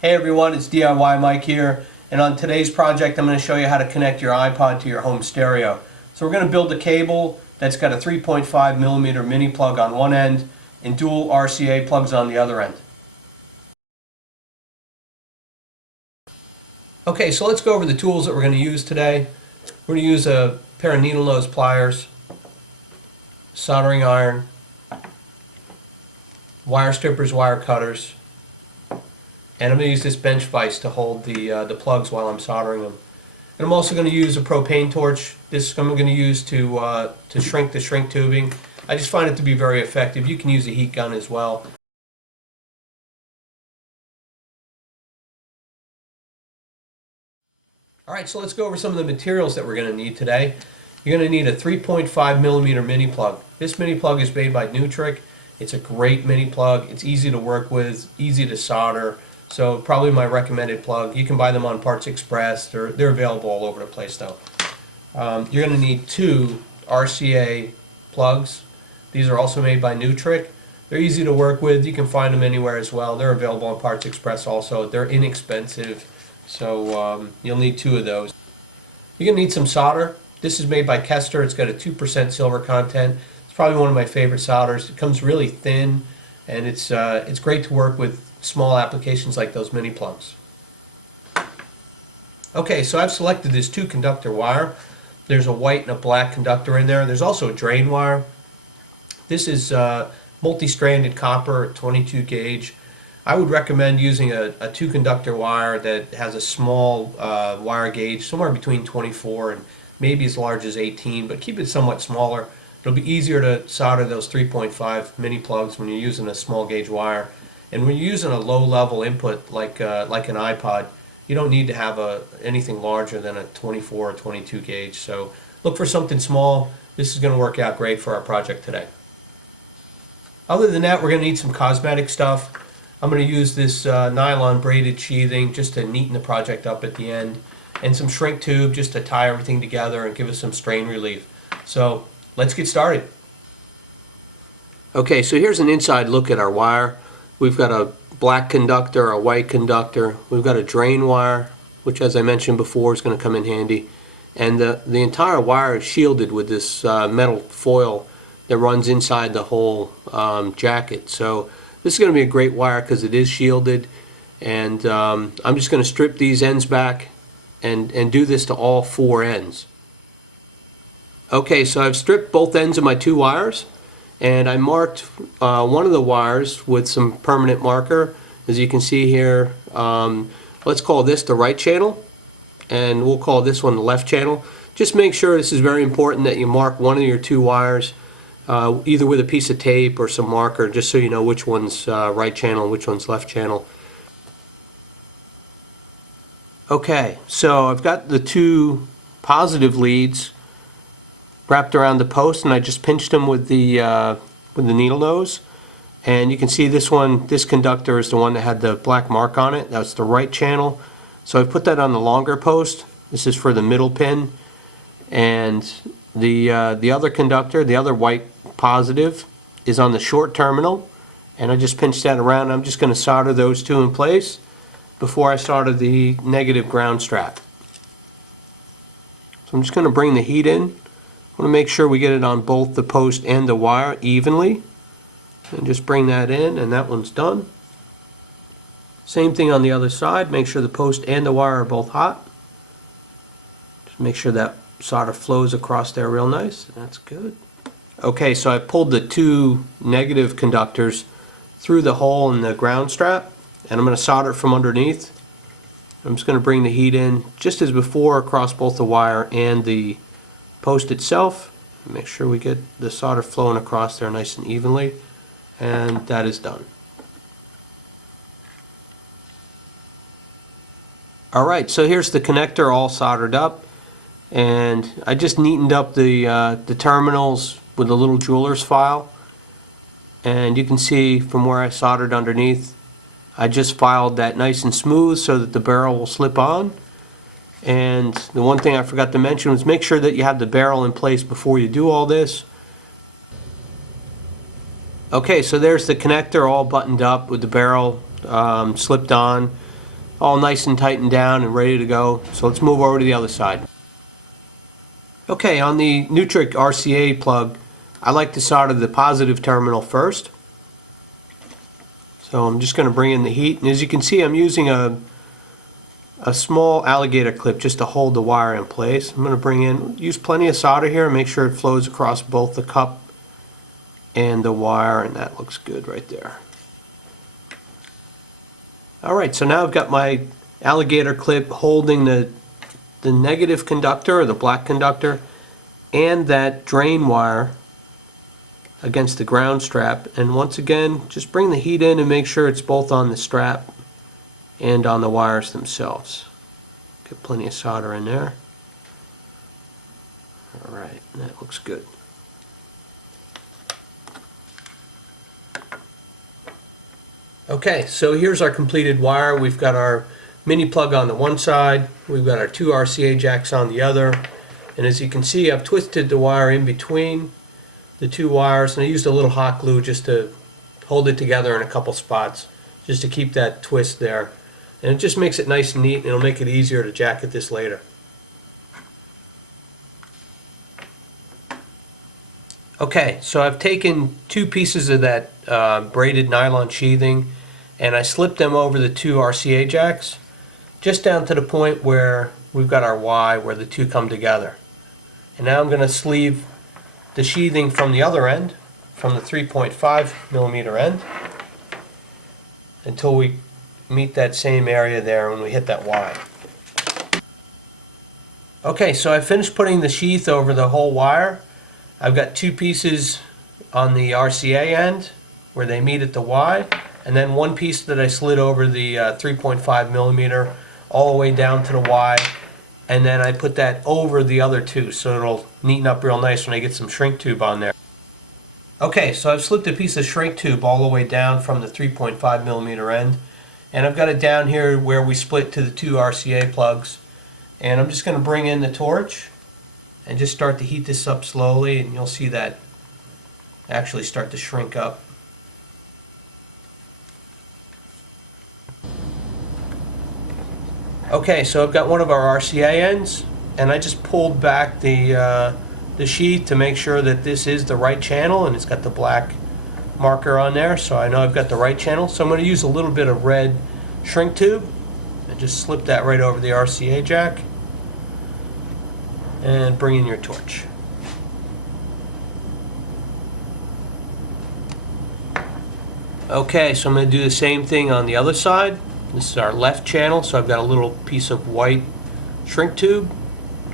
Hey everyone, it's DIY Mike here, and on today's project I'm going to show you how to connect your iPod to your home stereo. So we're going to build a cable that's got a 3.5mm mini plug on one end and dual RCA plugs on the other end. Okay, so let's go over the tools that we're going to use today. We're going to use a pair of needle nose pliers, soldering iron, wire strippers, wire cutters, and I'm going to use this bench vise to hold the plugs while I'm soldering them. And I'm also going to use a propane torch. This I'm going to use to shrink the shrink tubing. I just find it to be very effective. You can use a heat gun as well. Alright, so let's go over some of the materials that we're going to need today. You're going to need a 3.5mm mini plug. This mini plug is made by Nutric. It's a great mini plug. It's easy to work with, easy to solder. So probably my recommended plug. You can buy them on Parts Express. They're available all over the place though. You're going to need two RCA plugs. These are also made by Nutric. They're easy to work with. You can find them anywhere as well. They're available on Parts Express also. They're inexpensive. So you'll need two of those. You're going to need some solder. This is made by Kester. It's got a 2% silver content. It's probably one of my favorite solders. It comes really thin, and it's great to work with small applications like those mini plugs. Okay, so I've selected this 2-conductor wire. There's a white and a black conductor in there. There's also a drain wire. This is multi-stranded copper, 22 gauge. I would recommend using a 2-conductor wire that has a small wire gauge, somewhere between 24 and maybe as large as 18, but keep it somewhat smaller. It'll be easier to solder those 3.5 mini plugs when you're using a small gauge wire. And when you're using a low-level input like an iPod, you don't need to have anything larger than a 24 or 22 gauge. So look for something small. This is going to work out great for our project today. Other than that, we're going to need some cosmetic stuff. I'm going to use this nylon braided sheathing just to neaten the project up at the end, and some shrink tube just to tie everything together and give us some strain relief. So let's get started. Okay, so here's an inside look at our wire. We've got a black conductor, a white conductor. We've got a drain wire, which as I mentioned before is going to come in handy. And the entire wire is shielded with this metal foil that runs inside the whole jacket. So this is going to be a great wire because it is shielded. And I'm just going to strip these ends back and do this to all 4 ends. Okay, so I've stripped both ends of my 2 wires. And I marked one of the wires with some permanent marker. As you can see here, let's call this the right channel, and we'll call this one the left channel. Just make sure, this is very important, that you mark one of your 2 wires either with a piece of tape or some marker, just so you know which one's right channel and which one's left channel. Okay, so I've got the 2 positive leads wrapped around the post, and I just pinched them with the needle nose. And you can see this one, this conductor is the one that had the black mark on it. That's the right channel. So I put that on the longer post. This is for the middle pin. And the other conductor, the other white positive, is on the short terminal. And I just pinched that around. I'm just going to solder those 2 in place before I solder the negative ground strap. So I'm just going to bring the heat in. I want to make sure we get it on both the post and the wire evenly, and just bring that in, and that one's done. Same thing on the other side. Make sure the post and the wire are both hot. Just make sure that solder flows across there real nice. That's good. Okay, so I pulled the 2 negative conductors through the hole in the ground strap, and I'm going to solder it from underneath. I'm just going to bring the heat in just as before across both the wire and the post itself. Make sure we get the solder flowing across there nice and evenly, and that is done. Alright, so here's the connector all soldered up, and I just neatened up the terminals with a little jeweler's file, and you can see from where I soldered underneath, I just filed that nice and smooth so that the barrel will slip on. And the one thing I forgot to mention was make sure that you have the barrel in place before you do all this. Okay, so there's the connector all buttoned up with the barrel slipped on. all nice and tightened down and ready to go. So let's move over to the other side. Okay, on the Nutric RCA plug, I like to solder the positive terminal first. So I'm just going to bring in the heat, and as you can see, I'm using a small alligator clip just to hold the wire in place. I'm going to use plenty of solder here and make sure it flows across both the cup and the wire, and that looks good right there. Alright, so now I've got my alligator clip holding the negative conductor, or the black conductor, and that drain wire against the ground strap. And once again, just bring the heat in and make sure it's both on the strap and on the wires themselves. Get plenty of solder in there. Alright, that looks good. Okay, so here's our completed wire. We've got our mini plug on the one side, we've got our two RCA jacks on the other, and as you can see, I've twisted the wire in between the two wires, and I used a little hot glue just to hold it together in a couple spots, just to keep that twist there. And it just makes it nice and neat, and it'll make it easier to jacket this later. Okay, so I've taken two pieces of that braided nylon sheathing, and I slipped them over the two RCA jacks, just down to the point where we've got our Y, where the two come together. And now I'm going to sleeve the sheathing from the other end, from the 3.5mm end, until we meet that same area there when we hit that Y. Okay, so I finished putting the sheath over the whole wire. I've got two pieces on the RCA end where they meet at the Y, and then one piece that I slid over the 3.5mm all the way down to the Y, and then I put that over the other two so it'll neaten up real nice when I get some shrink tube on there. Okay, so I've slipped a piece of shrink tube all the way down from the 3.5mm end, and I've got it down here where we split to the two RCA plugs, and I'm just going to bring in the torch and just start to heat this up slowly, and you'll see that actually start to shrink up. Okay, so I've got one of our RCA ends, and I just pulled back the sheath to make sure that this is the right channel, and it's got the black marker on there, so I know I've got the right channel. So I'm going to use a little bit of red shrink tube and just slip that right over the RCA jack, and bring in your torch. Okay, so I'm going to do the same thing on the other side. This is our left channel, so I've got a little piece of white shrink tube,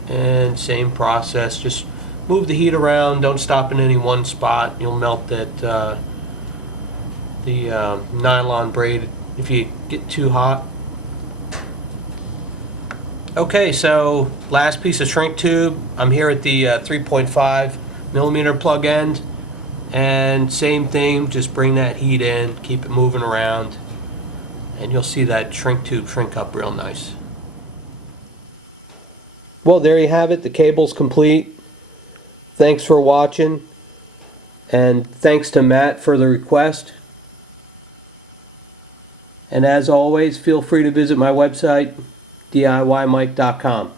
and same process, just move the heat around, don't stop in any one spot. You'll melt that the nylon braid if you get too hot. Okay, so last piece of shrink tube. I'm here at the 3.5mm plug end, and same thing, just bring that heat in, keep it moving around, and you'll see that shrink tube shrink up real nice. Well, there you have it. The cable's complete. Thanks for watching, and thanks to Matt for the request. And as always, feel free to visit my website, the-real-diymike.com.